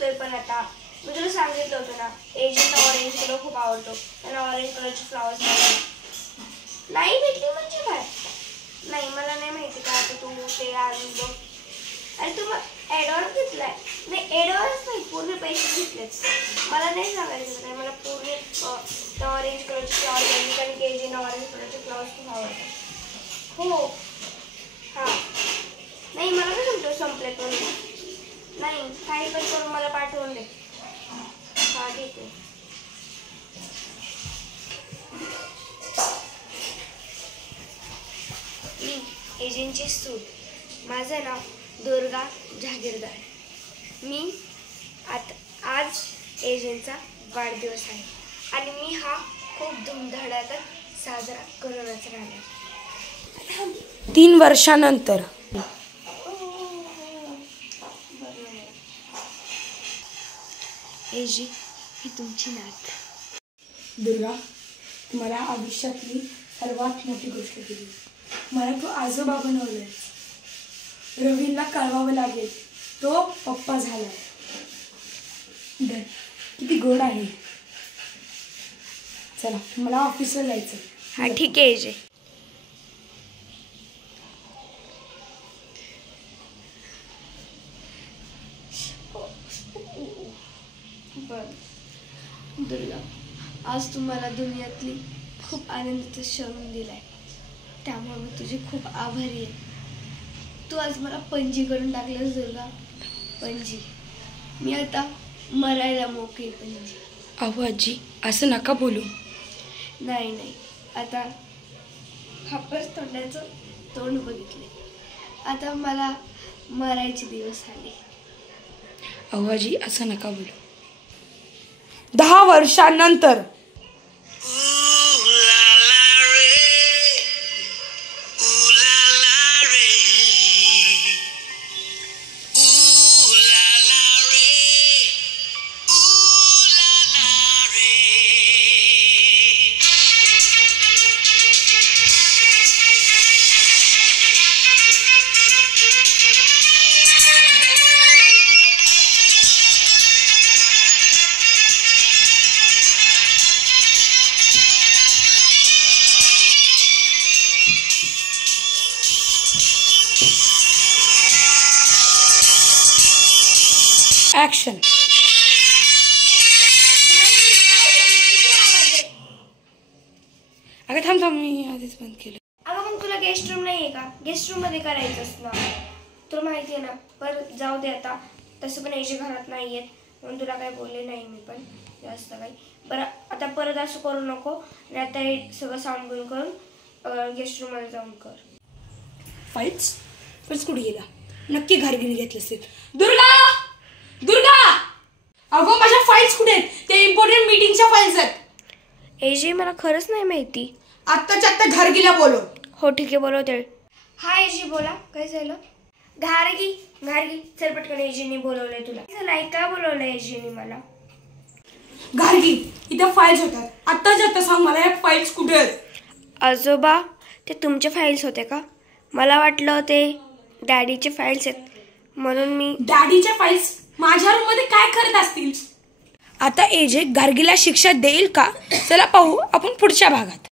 होतोय पण आता मी तुला सांगितलं होतं ना, एजंटला ऑरेंज कलर खूप आवडतो, त्यांना ऑरेंज कलरचे फ्लावर्स नाही भेटले म्हणजे काय? नाही मला नाही माहिती का आता तू ते आणून बघ. अरे तू मग ॲडव्हान्स घेतलाय? नाही ॲडव्हान्स नाही, पूर्ण पैसे घेतलेत. मला नाही सांगायचं काय, मला पूर्ण ऑरेंज कलरचे फ्लावर्स आणले कारण की एजंटला ऑरेंज कलरचे फ्लावर्स खूप आवडतात. हो हां नाही मला काय सांगतो संपलेत म्हणून. नाही काही पण करून मला पाठवून दे. हां ठीक आहे. मी एजंटची सूट. माझं नाव दुर्गा जहागीरदार. मी आज एजंटचा वाढदिवस आहे आणि मी हा खूप धूमधडाक्यात साजरा करूनच राहणार. 3 वर्षानंतर एजी ही तुमची नात. दुर्गा, मला आयुष्यातली सर्वात मोठी गोष्ट केली. मला तू आजोबा बनवलंय. रवीला कळवावं लागेल, तो पप्पा झालाय. किती गोड आहे. चला मला ऑफिसला जायचं. हां ठीक आहे एजी. दुर्गा, आज तुम्हाला दुनियातली खूप आनंदाचा क्षण दिलाय, त्यामुळे मी तुझी खूप आभारी आहे. तू आज मला पणजी करून टाकलंस दुर्गा. पणजी, मी आता मरायला मोकळी. पणजी. अहो आजी, असं नका बोलू. नाही नाही, आता खापच तोंडाचं तोंड बघितले, आता मला मरायचे दिवस आले. अहो आजी, असं नका बोलू. 10 वर्षांनंतर ॲक्शन. अगं थांब थांब, मी आधीच बंद केलं. अगं मग तुला गेस्ट रूम नाही आहे का? गेस्ट रूम मध्ये करायचंच ना, तुला माहिती आहे ना. बरं जाऊ दे आता, तसं पण याच्या घरात नाही आहेत म्हणून तुला काही बोलले नाही मी पण जास्त काही. बरं आता परत असं करू नको आणि आता हे सगळं सांभाळून करून गेस्ट रूम मध्ये जाऊन कर. फाईल्स कुठे गेला? नक्की घरगिरी घेतलं असेल. दुर्गा, दुर्गा, अगो माझ्या फाईल्स कुठे आहेत? ते इम्पॉर्टंट मीटिंगच्या फाईल्स आहेत. एजी मला खरंच नाही माहिती. आत्ताच्या आत्ता घरगीला बोलव. हो ठीक आहे, बोलवते. हा एजी बोला, काय झालं? घारगी चल पटकन, एजीने बोलवलंय तुला. नाही का बोलवलंय एजीने मला? घरगी, इथं फाईल्स होतात. आत्ताच्या आत्ता सांग मला या फाईल्स कुठे आहेत? आजोबा, ते तुमचे फाईल्स होते का? मला वाटलं ते डॅडीचे फाईल्स आहेत म्हणून मी. डॅडीच्या फाईल्स माझ्या रूम मध्ये काय करत असतील? आता एजे गार्गीला शिक्षा देईल का? चला पाहू आपण पुढच्या भागात.